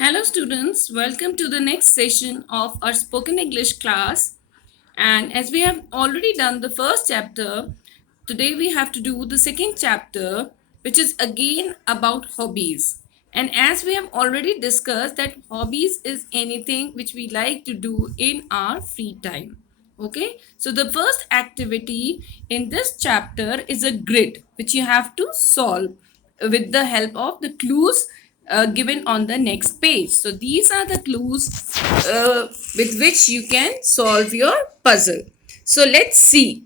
Hello, students. Welcome to the next session of our spoken English class. And as we have already done the first chapter, today we have to do the second chapter, which is again about hobbies. And as we have already discussed, that hobbies is anything which we like to do in our free time. Okay, so the first activity in this chapter is a grid which you have to solve with the help of the clues given on the next page. So these are the clues with which you can solve your puzzle. So let's see.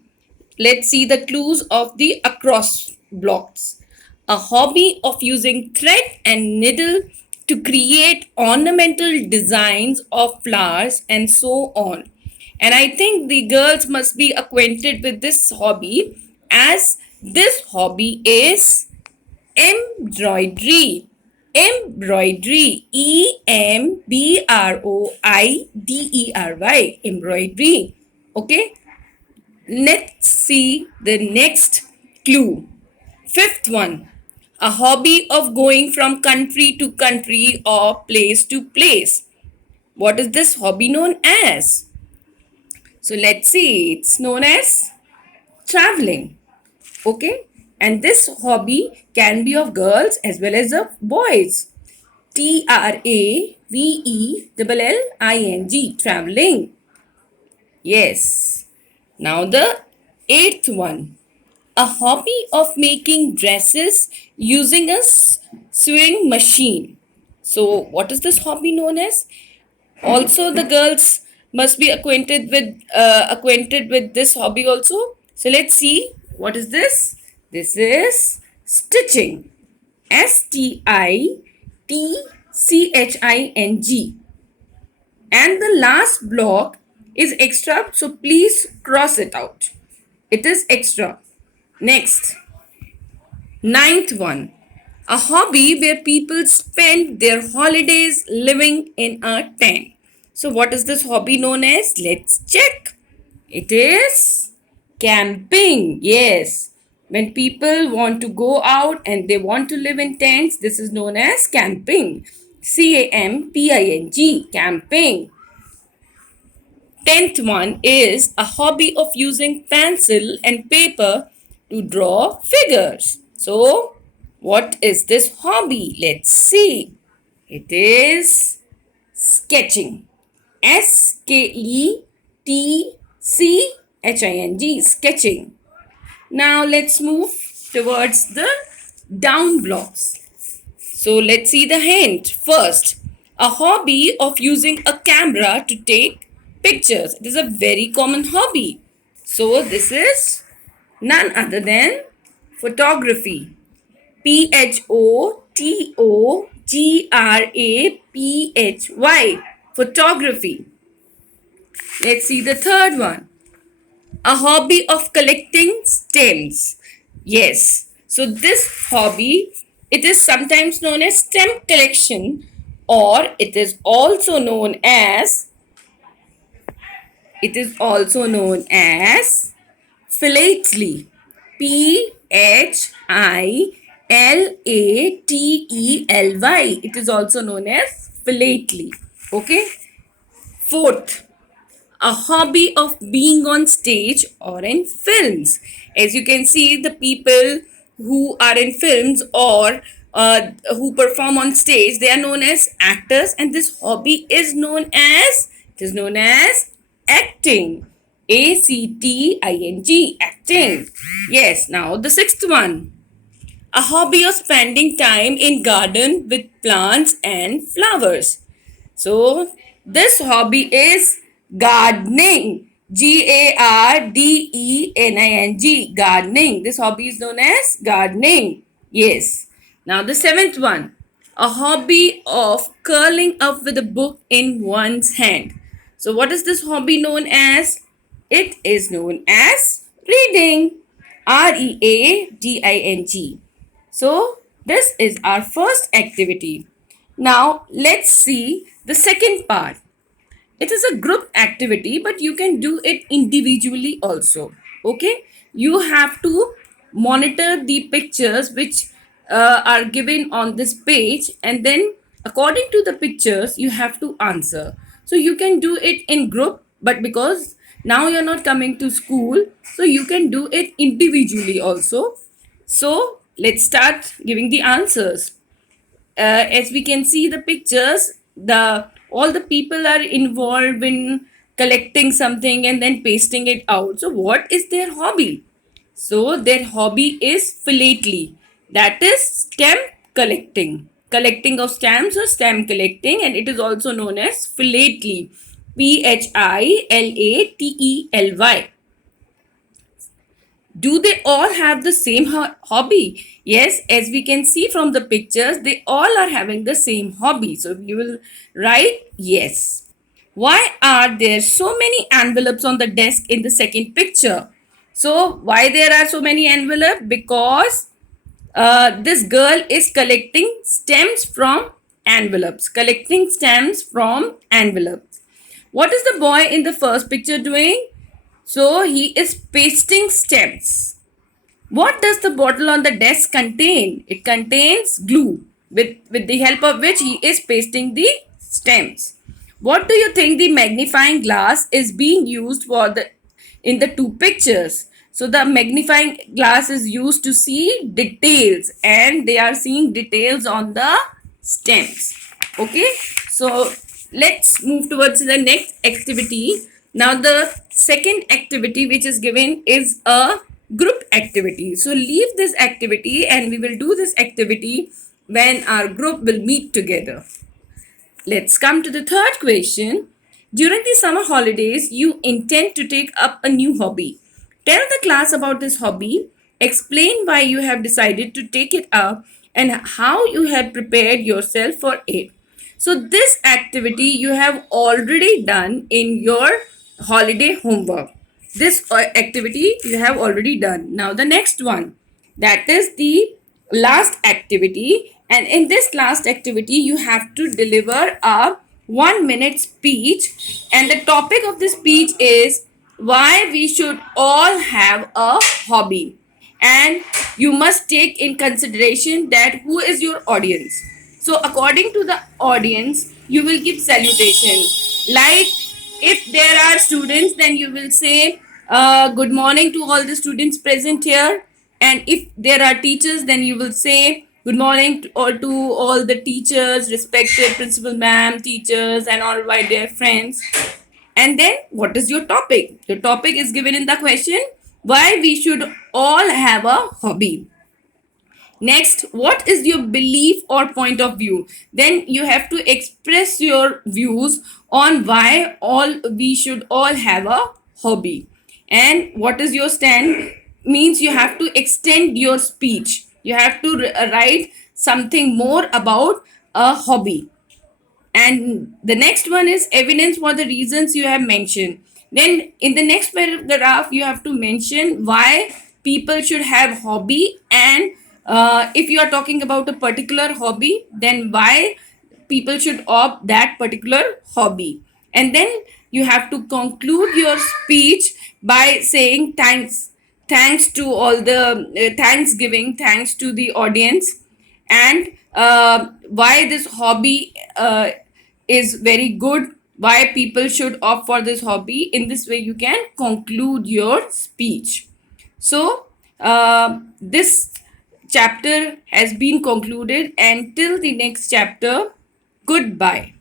Let's see the clues of the across blocks. A hobby of using thread and needle to create ornamental designs of flowers and so on. And I think the girls must be acquainted with this hobby, as this hobby is embroidery. Embroidery. Embroidery. Embroidery. Okay. Let's see the next clue. Fifth one. A hobby of going from country to country or place to place. What is this hobby known as? So let's see. It's known as traveling. Okay, and this hobby can be of girls as well as of boys. Travelling, traveling. Yes. Now the eighth one. A hobby of making dresses using a sewing machine. So what is this hobby known as? Also the girls must be acquainted with this hobby also. So let's see, what is this is stitching. Stitching. And the last block is extra, so please cross it out. It is extra. Next, ninth one. A hobby where people spend their holidays living in a tent. So, what is this hobby known as? Let's check. It is camping. Yes. When people want to go out and they want to live in tents, this is known as camping. Camping. Camping. 10th one is a hobby of using pencil and paper to draw figures. So, what is this hobby? Let's see. It is sketching. Sketching. Sketching. Now, let's move towards the down blocks. So, let's see the hint. First, a hobby of using a camera to take pictures. It is a very common hobby. So, this is none other than photography. Photography. Photography. Let's see the third one. A hobby of collecting stamps. Yes. So this hobby, it is sometimes known as stamp collection, or it is also known as philately. Philately. It is also known as philately. Okay. Fourth, a hobby of being on stage or in films. As you can see, the people who are in films or who perform on stage, they are known as actors, and this hobby is known as acting. Acting. Yes. Now the sixth one. A hobby of spending time in garden with plants and flowers. So this hobby is gardening. Gardening. Gardening. This hobby is known as gardening. Yes. Now the seventh one. A hobby of curling up with a book in one's hand. So what is this hobby known as? It is known as reading. Reading. So this is our first activity. Now let's see the second part. It is a group activity, but you can do it individually also. Okay, you have to monitor the pictures which are given on this page, and then According to the pictures, you have to answer. So you can do it in group, but because now you're not coming to school, so you can do it individually also. So let's start giving the answers. As we can see the pictures, the all the people are involved in collecting something and then pasting it out. So what is their hobby? So their hobby is philately, that is stamp collecting, collecting of stamps or stamp collecting, and it is also known as philately, Philately. Do they all have the same hobby? Yes, as we can see from the pictures, they all are having the same hobby. So you will write yes. Why are there so many envelopes on the desk in the second picture? So why there are so many envelopes? Because this girl is collecting stamps from envelopes. Collecting stamps from envelopes. What is the boy in the first picture doing? So he is pasting stamps. What does the bottle on the desk contain? It contains glue with the help of which he is pasting the stamps. What do you think the magnifying glass is being used for in the two pictures? So the magnifying glass is used to see details, and they are seeing details on the stamps. Okay, so let's move towards the next activity. Now the second activity which is given is a group activity. So leave this activity and we will do this activity when our group will meet together. Let's come to the third question. During the summer holidays, you intend to take up a new hobby. Tell the class about this hobby, explain why you have decided to take it up, and how you have prepared yourself for it. So, this activity you have already done in your holiday homework. This activity you have already done. Now, the next one, that is the last activity, and in this last activity you have to deliver a 1 minute speech, and the topic of the speech is why we should all have a hobby, and you must take in consideration that who is your audience. So according to the audience you will give salutation, like if there are students then you will say good morning to all the students present here, and if there are teachers then you will say good morning to all the teachers, respected principal ma'am, teachers, and all my dear friends. And then what is your topic? Your topic is given in the question, why we should all have a hobby. Next, what is your belief or point of view? Then you have to express your views on why all we should all have a hobby. And what is your stand? Means you have to extend your speech. You have to write something more about a hobby. And the next one is evidence for the reasons you have mentioned. Then in the next paragraph you have to mention why people should have hobby, and if you are talking about a particular hobby then why people should opt that particular hobby. And then you have to conclude your speech by saying thanks to all the thanksgiving, thanks to the audience, and why this hobby is very good, why people should opt for this hobby. In this way you can conclude your speech. So this chapter has been concluded, and till the next chapter, goodbye.